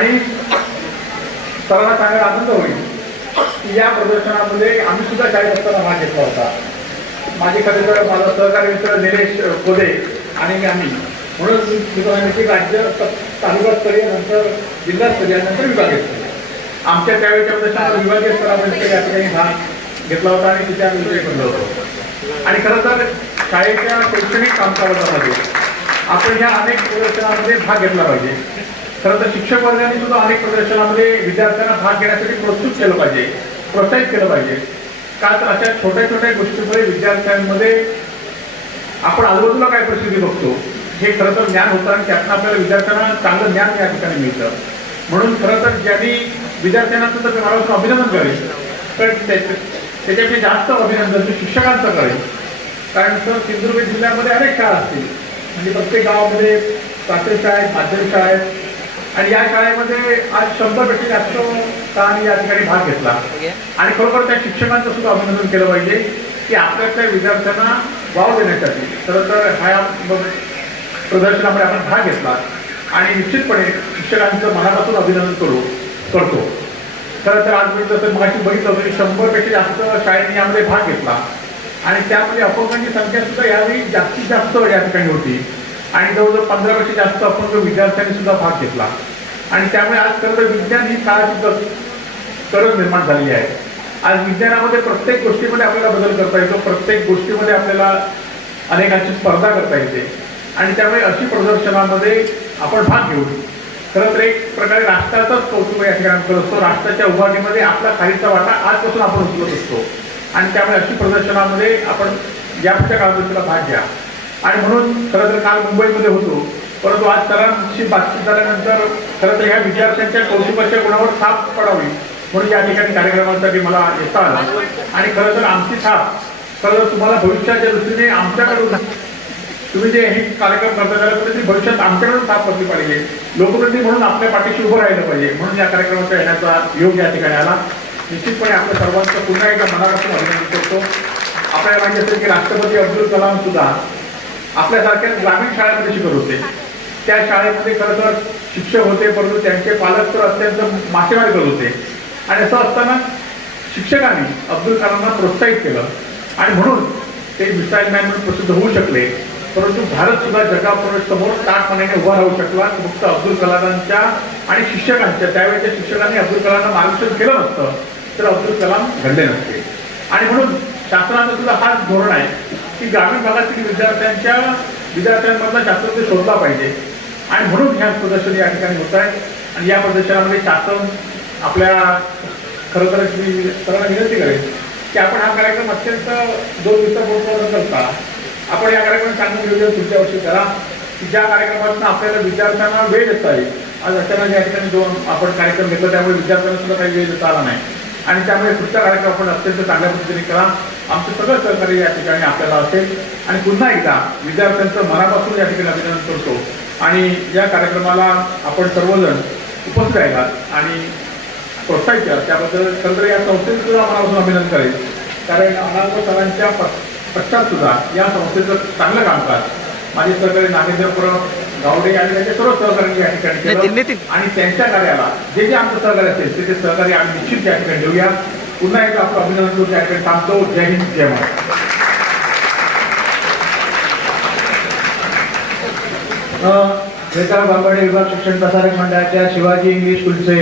आणि सर्वांना चांगला आनंद होईल. की या प्रदर्शनामध्ये आम्ही सुद्धा शाळेत असताना भाग घेतला होता. माझे खरे तर माझा सहकारी मित्र निलेश कोदे आणि आम्ही. म्हणून मी राज्य तालुका तालुकास्तरीय नंतर जिल्हास्तरीय नंतर विभागीय स्तरीय आमच्या त्यावेळेच्या प्रदर्शनात विभागीय स्तरापर्यंत या ठिकाणी भाग घेतला होता आणि तिथे आम्ही विजयी बनलो होतो. आणि खरं तर शाळेच्या शैक्षणिक कामकाजामध्ये आपण ह्या अनेक प्रदर्शनामध्ये भाग घेतला पाहिजे. खरं तर शिक्षक वर्गाने सुद्धा अनेक प्रदर्शनामध्ये विद्यार्थ्यांना भाग घेण्यासाठी प्रोत्साहित केलं पाहिजे. प्रोत्साहित केलं पाहिजे. का तर अशा छोट्या छोट्या गोष्टीमुळे विद्यार्थ्यांमध्ये आपण आजूबाजूला काय परिस्थिती बघतो हे खरं तर ज्ञान होतं आणि त्यातनं आपल्याला विद्यार्थ्यांना चांगलं ज्ञान या ठिकाणी मिळतं. म्हणून खरं तर ज्यांनी विद्यार्थ्यांना सुद्धा ते मला अभिनंदन करेल पण त्याच्यापेक्षा जास्त अभिनंदन ते शिक्षकांचं करेल कारण सर सिंधुदुर्ग जिल्ह्यामध्ये अनेक शाळा असतील. म्हणजे प्रत्येक गावामध्ये प्राथमिक शाळा आहेत माध्यमिक शाळा आहेत. आणि या शाळेमध्ये आज शंभरपेक्षा जास्त शाळांनी या ठिकाणी भाग घेतला. आणि खरोखर त्या शिक्षकांचं सुद्धा अभिनंदन केलं पाहिजे की आपल्यातल्या विद्यार्थ्यांना वाव देण्यासाठी खरं तर ह्या प्रदर्शनामध्ये आपण भाग घेतला. आणि निश्चितपणे शिक्षकांचं मनापासून अभिनंदन करू करतो. खरं तर आज मी जसं मगाशी बघितलं होतं की शंभरपेक्षा जास्त शाळेने यामध्ये भाग घेतला. आणि त्यामध्ये अपंगांची संख्या सुद्धा यावेळी जास्तीत जास्त या ठिकाणी होती. आणि जवळजवळ पंधरापेक्षा जास्त अपंग विद्यार्थ्यांनी सुद्धा भाग घेतला. आणि त्यामुळे आज खरं तर विज्ञान ही काळाची गरज निर्माण झालेली आहे. आज विज्ञानामध्ये प्रत्येक गोष्टीमध्ये आपल्याला बदल करता येतो. प्रत्येक गोष्टीमध्ये आपल्याला अनेकांची स्पर्धा करता येते. आणि त्यामुळे अशी प्रदर्शनामध्ये आपण भाग घेऊ. खरं तर एक प्रकारे राष्ट्राचाच कौतुक या ठिकाणी करत असतो. राष्ट्राच्या उभारणीमध्ये आपला खालीचा वाटा आजपासून आपण उचलत असतो. आणि त्यामुळे अशी प्रदर्शनामध्ये आपण यापुढच्या काळात भाग घ्या. आणि म्हणून खरं तर काल मुंबईमध्ये होतो. परंतु आज सरांशी बातचीत झाल्यानंतर खरं तर ह्या विद्यार्थ्यांच्या कौतुकाच्या गुणावर छाप पडावी म्हणून या ठिकाणी कार्यक्रमासाठी मला येता आला. आणि खरं तर आमची छाप खरं तर तुम्हाला भविष्याच्या दृष्टीने आमच्याकडून तुम्ही जे हे कार्यक्रम करता त्याला कुठेतरी भविष्यात आमच्याकडून साथ पडली पाहिजे. लोकप्रतिनिधी म्हणून आपल्या पाठीशी उभं राहिलं पाहिजे. म्हणून या कार्यक्रमाचा येण्याचा योग या ठिकाणी आला. निश्चितपणे आपल्या सर्वांचं पुन्हा एकदा मनापासून अभिनंदन करतो. आपल्याला माहिती असेल की राष्ट्रपती अब्दुल कलाम सुद्धा आपल्यासारख्या ग्रामीण शाळेमध्ये शिकत होते. त्या शाळेमध्ये खरं तर शिक्षक होते परंतु त्यांचे पालक तर अत्यंत मासेमारी करत होते. आणि असं असताना शिक्षकांनी अब्दुल कलामना प्रोत्साहित केलं. आणि म्हणून ते मिसाईल मॅन म्हणून प्रसिद्ध होऊ शकले. परंतु भारत सुद्धा जगापुढे समोर ताटपणाने उभा राहू शकला. फक्त अब्दुल कलामांच्या आणि शिक्षकांच्या त्यावेळेच्या शिक्षकांनी अब्दुल कलामना मार्गदर्शन केलं नसतं तर अब्दुल कलाम घडले नसते. आणि म्हणून शासनाचं सुद्धा हाच धोरण आहे. की ग्रामीण भागातील विद्यार्थ्यांच्या विद्यार्थ्यांमधला शास्त्रज्ञ शोधला पाहिजे. आणि म्हणून ह्या प्रदर्शन या ठिकाणी होत आहे आणि या प्रदर्शनामध्ये शासन आपल्या खरं तर मी सर्वांना विनंती करेल की आपण हा कार्यक्रम अत्यंत दोन दिवसापूर्वी न करता. आपण या कार्यक्रम चांगलं नियोजन पुढच्या वर्षी करा. की ज्या कार्यक्रमातून आपल्याला विद्यार्थ्यांना वेळ देता येईल आज अचानक या ठिकाणी दोन आपण कार्यक्रम घेतला त्यामुळे विद्यार्थ्यांना सुद्धा काही वेळ देता आला नाही. आणि त्यामुळे पुढचा कार्यक्रम आपण अत्यंत चांगल्या पद्धतीने करा. आमचं सगळं सहकार्य या ठिकाणी आपल्याला असेल. आणि पुन्हा एकदा विद्यार्थ्यांचं मनापासून या ठिकाणी अभिनंदन करतो. आणि या कार्यक्रमाला आपण सर्वजण उपस्थित राहिलात आणि प्रोत्साहित त्याबद्दल खरं तर या संस्थेचं सुद्धा मनापासून अभिनंदन करेल कारण अनाथ सरांच्या सुद्धा या संस्थेचं चांगलं कामकाज माझे सहकारी नागेंद्र परब गावडे आणि त्यांच्या सर्व सहकार्यांनी या ठिकाणी. आणि त्यांच्या कार्याला जे जे आमचं सहकार्य असेल ते ते सहकार्य आम्ही निश्चित या ठिकाणी देऊया. पुन्हा एकदा आपलं अभिनंदन करून त्याकडे ठिकाणी थांबतो. जय हिंद जय महाराष्ट्र. बेकार बांबडे विभाग शिक्षण प्रसारक मंडळाच्या शिवाजी इंग्लिश स्कूलचे